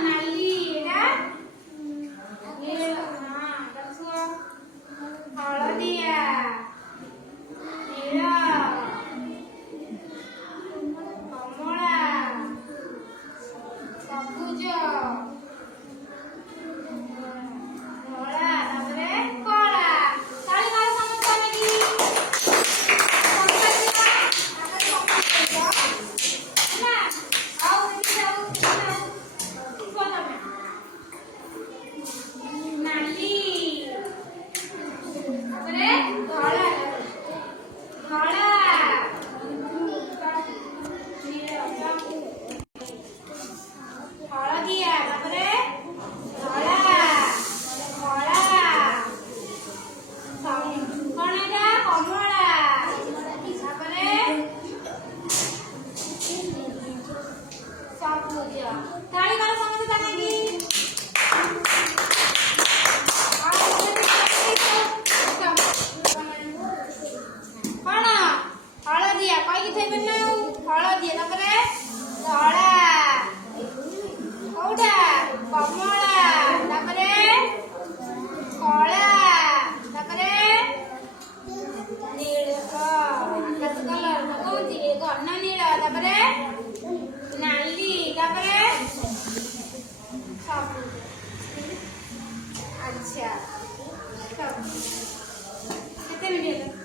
ନାଲି ଏଟା ନୀଳ ହଳଦିଆ ନୀଳ କମଳା ସବୁଜ ଧଳା ତାପରେ କଳା ତାଳି ମାର ସମସ୍ତେ ନେଇକି ନାଲି ତାପରେ ଧଳା ଧଳା ହଳଦିଆ ତାପରେ ଧଳା କଳା କଣ ଏଇଟା କମଳା ତାପରେ ସବୁଜ ତାଳି ମାର ସମସ୍ତେ ତାକି କଣ ହଳଦିଆ କହିକି ଥେବେ ନା ହଳଦିଆ ତାପରେ ଧଳା କୋଉଟା କମଳା ତାପରେ କଳା ତାପରେ ନୀଳ ଆକାଶ କଲର କହୁଛି ଘନ ନୀଳ ତାପରେ ନାଲି ତାପରେ ସବୁଜ ଆଚ୍ଛା କେତେ ମିନିଟ୍ ହେଲା